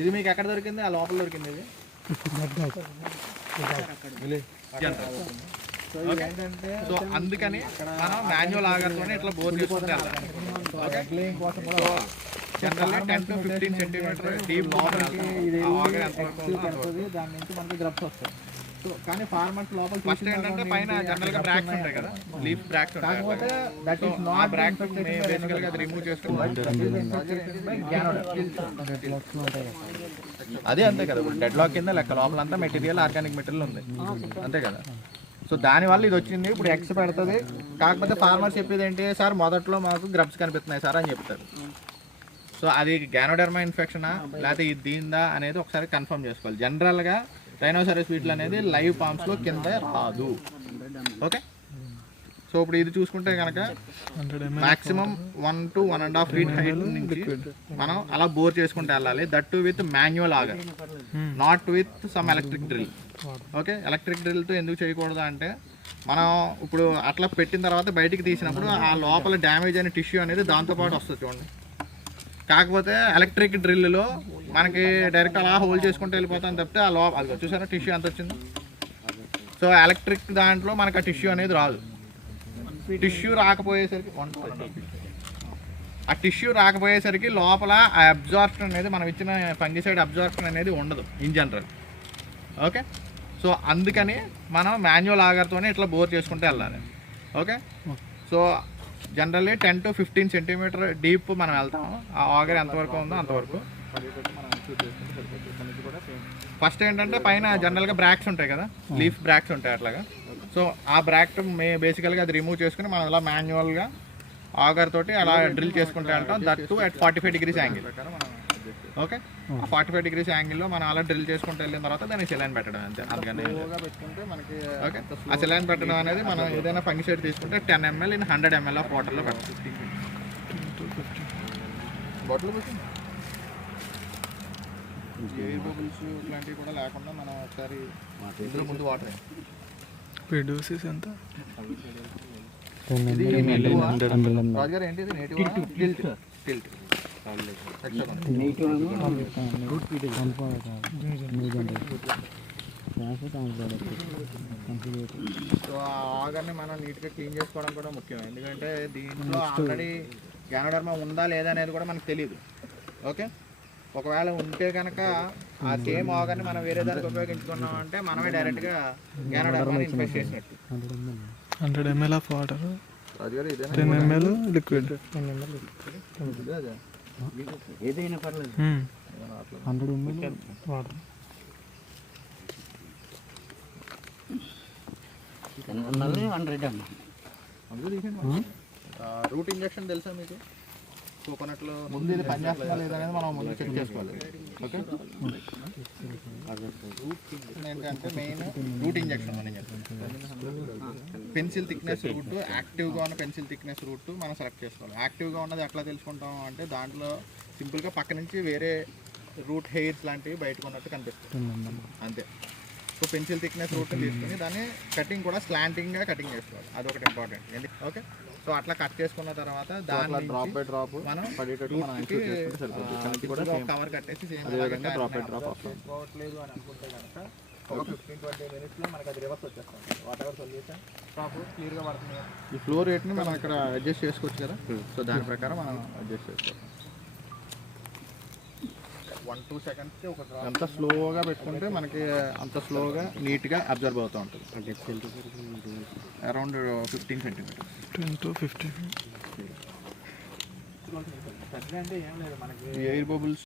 ఇది మీకు ఎక్కడ దొరికింది? ఆ లోపల దొరికింది ఇది? సో అందుకని మనం మాన్యువల్ ఆగర్తోనే ఇట్లా బోర్ చేసుకుంటే ten to fifteen centimetre deep auger అంతవరకు. దాని నుంచి మనకి గ్రబ్స్ వస్తాయి. కానీ ఫార్మర్స్ లోపల ఫస్ట్ ఏంటంటే పైన జనరల్గా బ్రాక్స్ ఉంటాయి కదా లీఫ్ బ్రాక్స్ ఉంటాయి కాకపోతే దట్ నాట్ బ్రాక్స్ బేసికల్గా అది రిమూవ్ చేసుకుని అదే అంతే కదా ఇప్పుడు డెడ్ లాక్ కింద లెక్క లోపల అంతా మెటీరియల్ ఆర్గానిక్ మెటీరియల్ ఉంది. అంతే కదా. సో దానివల్ల ఇది వచ్చింది ఇప్పుడు ఎక్స్ పెడుతుంది. కాకపోతే ఫార్మర్ చెప్పేది ఏంటి సార్ మొదట్లో మాకు గ్రబ్స్ కనిపిస్తున్నాయి సార్ అని చెప్తారు. సో అది గ్యానోడర్మా ఇన్ఫెక్షనా లేకపోతే ఇది దీందా అనేది ఒకసారి కన్ఫర్మ్ చేసుకోవాలి. జనరల్గా రైనోసరస్ వీటిల్ అనేది లైవ్ పామ్స్లో కింద రాదు. ఓకే సో ఇప్పుడు ఇది చూసుకుంటే కనుక maximum one to one and half feet height నుంచి మనం అలా బోర్ చేసుకుంటూ వెళ్ళాలి. That too with manual auger not with some electric drill okay electric డ్రిల్తో ఎందుకు చేయకూడదు అంటే మనం ఇప్పుడు అట్లా పెట్టిన తర్వాత బయటికి తీసినప్పుడు ఆ లోపల డ్యామేజ్ అయిన టిష్యూ అనేది దాంతోపాటు వస్తుంది చూడండి. కాకపోతే ఎలక్ట్రిక్ డ్రిల్లో మనకి డైరెక్ట్ అలా హోల్డ్ చేసుకుంటూ వెళ్ళిపోతాం తప్పితే ఆ లోపల అది చూసారా టిష్యూ ఎంత వచ్చింది? సో ఎలక్ట్రిక్ దాంట్లో మనకు ఆ టిష్యూ అనేది రాదు. టిష్యూ రాకపోయేసరికి ఆ టిష్యూ రాకపోయేసరికి లోపల ఆ అబ్జార్ప్షన్ అనేది మనం ఇచ్చిన ఫంగిసైడ్ అబ్జార్ప్షన్ అనేది ఉండదు ఇన్ జనరల్ ఓకే సో అందుకని మనం మాన్యువల్ ఆగర్తోనే ఇట్లా బోర్ చేసుకుంటూ వెళ్ళాలి. Okay so generally ten to fifteen centimetre deep మనం వెళ్తాం ఆ ఆగర్ ఎంతవరకు ఉందో అంతవరకు ఫస్ట్ ఏంటంటే పైన జనరల్గా బ్రాక్స్ ఉంటాయి కదా. లీఫ్ బ్రాక్స్ ఉంటాయి అట్లాగా. సో ఆ బ్రాక్ట్ మే బేసికల్గా అది రిమూవ్ చేసుకుని మనం అలా మాన్యువల్గా ఆగర్ తోటి అలా డ్రిల్ చేసుకుంటే వెళ్తాం that too at forty five degrees angle okay. ఆ ఫార్టీ ఫైవ్ డిగ్రీస్ యాంగిల్లో మనం అలా డ్రిల్ చేసుకుంటూ వెళ్ళిన తర్వాత దానికి సెలైన్ పెట్టడం అంతే అందుకని. పెట్టుకుంటే మనకి ఓకే. ఆ సెలైన్ పెట్టడం అనేది మనం ఏదైనా ఫంగిసైడ్ తీసుకుంటే ten ML in hundred ML of వాటర్లో పెట్టాలి బాటిల్ పెట్టండి. ఎయిర్ బబుల్స్ ఇట్లాంటివి కూడా లేకుండా మనం ఒకసారి ఇందులో ముందు వాటర్ ఎంత? రాజుగారు ఏంటి ఇది నేటివ్ టిల్ట్ టిల్ట్ సో ఆ ఆగర్ని మనం నీట్గా క్లీన్ చేసుకోవడం కూడా ముఖ్యం. ఎందుకంటే దీంట్లో ఆల్రెడీ గ్యానోడర్మా ఉందా లేదా అనేది కూడా మనకు తెలియదు ఓకే ఒకవేళ ఉంటే కనుక ఆ సేమ్ ఆగర్ని మనం వేరే దానికి ఉపయోగించుకున్నాం అంటే మనమే డైరెక్ట్గా గ్యానోడర్మాని ఇన్ఫెక్ట్ చేసినట్టు. హండ్రెడ్ ఎంఎల్ ఆఫ్ వాటర్ రాజుగారు ఇదేనా? టెన్ ఎంఎల్ లిక్విడ్ ఏదైనా పర్లేదు. Hundred ML water. Hundred root injection తెలుసా మీకు? కోకోనట్లో ముందు ఇది పనిచేస్తుందా లేదా అనేది మనం ముందు చెక్ చేసుకోవాలి. ఓకే ఏంటంటే మెయిన్ రూట్ ఇంజెక్షన్ అని పెన్సిల్ థిక్నెస్ రూట్ యాక్టివ్గా ఉన్న పెన్సిల్ థిక్నెస్ రూట్ మనం సెలెక్ట్ చేసుకోవాలి. యాక్టివ్గా ఉన్నది ఎట్లా తెలుసుకుంటాం అంటే దాంట్లో సింపుల్గా పక్క నుంచి వేరే రూట్ హెయిర్స్ లాంటివి బయటకు ఉన్నట్టు కనిపిస్తుంది. అంతే. సో పెన్సిల్ థిక్నెస్ రూట్ తీసుకుని దాన్ని కటింగ్ కూడా స్లాంటింగ్గా కటింగ్ చేసుకోవాలి. అది ఒకటి ఇంపార్టెంట్ ఓకే సో అట్లా కట్ చేసుకున్న తర్వాత దాని డ్రాప్ బై డ్రాప్ మనం కవర్ కట్టేసి డ్రాప్ బై డ్రాప్ చేసుకోవట్లేదు అని అనుకుంటే కనుక ఒక ఫిఫ్టీన్ ట్వంటీ మినిట్స్లో మనకి అది రివర్స్ వచ్చేస్తుంది. వాట్ ఎవర్ సొల్యూషన్ క్లియర్గా పడుతుంది ఈ ఫ్లో రేట్ని మనం ఇక్కడ అడ్జస్ట్ చేసుకోవచ్చు కదా? సో దాని ప్రకారం మనం అడ్జస్ట్ చేసుకోవచ్చు. వన్ టూ సెకండ్స్కి ఒక ఎంత స్లోగా పెట్టుకుంటే మనకి అంత స్లోగా నీట్గా అబ్జర్వ్ అవుతూ ఉంటుంది. Around fifteen centimetres ten to fifteen air bubbles